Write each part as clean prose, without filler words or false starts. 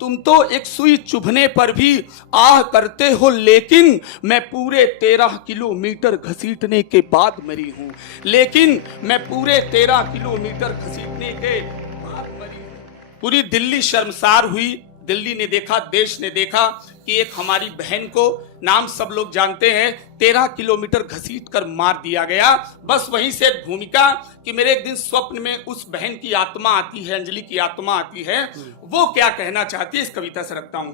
तुम तो एक सुई चुभने पर भी आह करते हो, लेकिन मैं पूरे 13 किलोमीटर घसीटने के बाद मरी हूं। लेकिन मैं पूरे 13 किलोमीटर घसीटने के बाद मरी हूं। पूरी दिल्ली शर्मसार हुई। दिल्ली ने देखा, देश ने देखा कि एक हमारी बहन को, नाम सब लोग जानते हैं, 13 किलोमीटर घसीट कर मार दिया गया। बस वहीं से भूमिका कि मेरे एक दिन स्वप्न में उस बहन की आत्मा आती है, अंजलि की आत्मा आती है। वो क्या कहना चाहती है इस कविता से रखता हूं।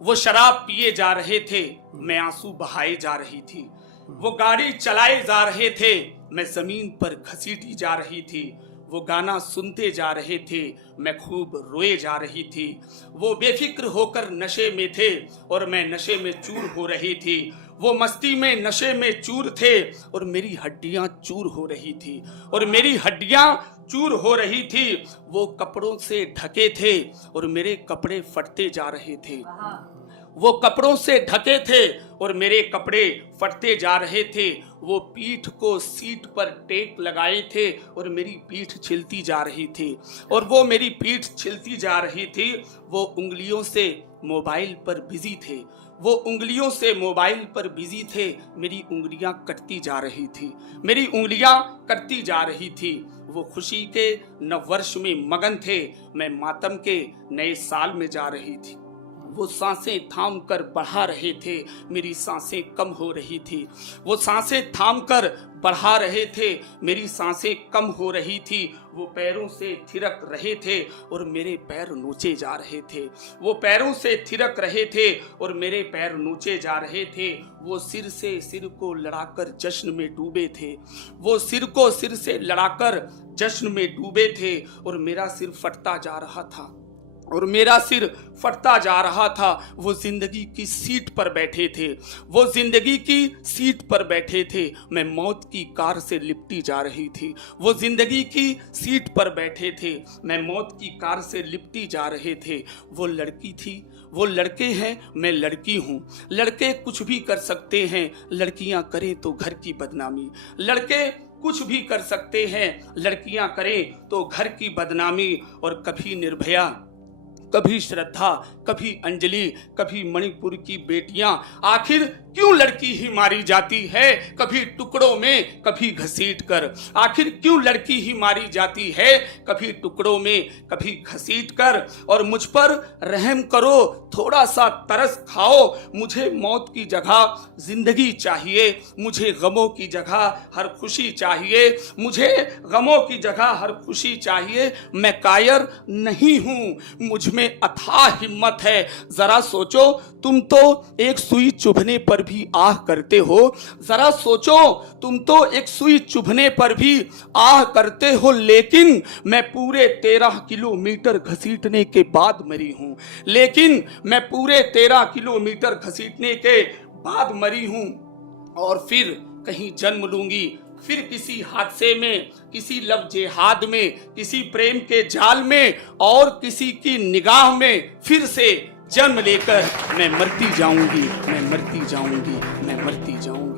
वो शराब पिए जा रहे थे, मैं आंसू बहाए जा रही थी। वो गाड़ी चलाए जा रहे थे, मैं जमीन पर घसीटी जा रही थी। वो गाना सुनते जा रहे थे, मैं खूब रोए जा रही थी। वो बेफिक्र होकर नशे में थे और मैं नशे में चूर हो रही थी। वो मस्ती में नशे में चूर थे और मेरी हड्डियां चूर हो रही थी, और मेरी हड्डियां चूर हो रही थी। वो कपड़ों से ढके थे और मेरे कपड़े फटते जा रहे थे। वो कपड़ों से ढके थे और मेरे कपड़े फटते जा रहे थे। वो पीठ को सीट पर टेक लगाए थे और मेरी पीठ छिलती जा रही थी, और वो मेरी पीठ छिलती जा रही थी। वो उंगलियों से मोबाइल पर बिजी थे, वो उंगलियों से मोबाइल पर बिजी थे। मेरी उंगलियां कटती जा रही थी, मेरी उंगलियां कटती जा रही थी। वो खुशी के नववर्ष में मगन थे, मैं मातम के नए साल में जा रही थी। वो सांसें थाम कर बढ़ा रहे थे, मेरी सांसें कम हो रही थी। वो सांसें थाम कर बढ़ा रहे थे, मेरी सांसें कम हो रही थी। वो पैरों से थिरक रहे थे और मेरे पैर नोचे जा रहे थे। वो पैरों से थिरक रहे थे और मेरे पैर नोचे जा रहे थे। वो सिर से सिर को लड़ाकर जश्न में डूबे थे। वो सिर को सिर से लड़ाकर जश्न में डूबे थे और मेरा सिर फटता जा रहा था, और मेरा सिर फटता जा रहा था। वो जिंदगी की सीट पर बैठे थे, वो जिंदगी की सीट पर बैठे थे। मैं मौत की कार से लिपटी जा रही थी। वो जिंदगी की सीट पर बैठे थे, मैं मौत की कार से लिपटी जा रहे थे। वो लड़की थी, वो लड़के हैं, मैं लड़की हूँ। लड़के कुछ भी कर सकते हैं, लड़कियां करें तो घर की बदनामी। लड़के कुछ भी कर सकते हैं, लड़कियां करें तो घर की बदनामी। और कभी निर्भया, कभी श्रद्धा, कभी अंजलि, कभी मणिपुर की बेटियां, आखिर क्यों लड़की ही मारी जाती है? कभी टुकड़ों में, कभी घसीट कर। आखिर क्यों लड़की ही मारी जाती है? कभी टुकड़ों में, कभी घसीट कर। और मुझ पर रहम करो, थोड़ा सा तरस खाओ। मुझे मौत की जगह जिंदगी चाहिए, मुझे गमों की जगह हर खुशी चाहिए। मुझे गमों की जगह हर खुशी चाहिए। मैं कायर नहीं हूं, मुझ में अथाह हिम्मत है। जरा सोचो, तुम तो एक सुई चुभने पर भी आह करते हो। जरा सोचो, तुम तो एक सुई चुभने पर भी आह करते हो, लेकिन मैं पूरे 13 किलोमीटर घसीटने के बाद मरी हूं। लेकिन मैं पूरे 13 किलोमीटर घसीटने के बाद मरी हूं, और फिर कहीं जन्म लूंगी, फिर किसी हादसे में, किसी लव जेहाद में, किसी प्रेम के जाल में, और किसी की निगाह में फिर से जन्म लेकर मैं मरती जाऊंगी, मैं मरती जाऊंगी, मैं मरती जाऊंगी।